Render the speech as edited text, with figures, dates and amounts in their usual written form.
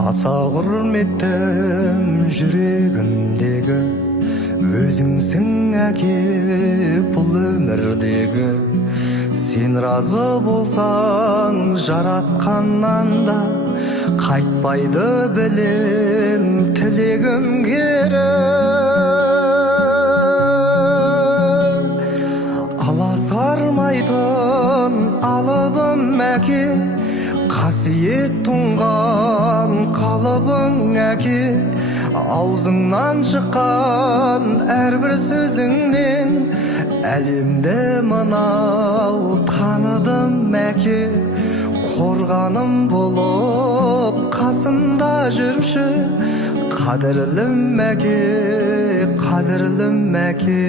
Аса құрметтім жүрегімдегі, өзіңсің әке бұл өмірдегі. Сен разы болсаң жаратқаннан да, қайтпайды білем тілегім кері. Аласармайтын алыбым әке, қасиет тұнған қалыбың әке. Аузыңнан шыққан әрбір сөзіңнен әлемді мынау таныдым әке. Қорғаным болып қасымда жүрші, қадірлім әке, қадірлім әке.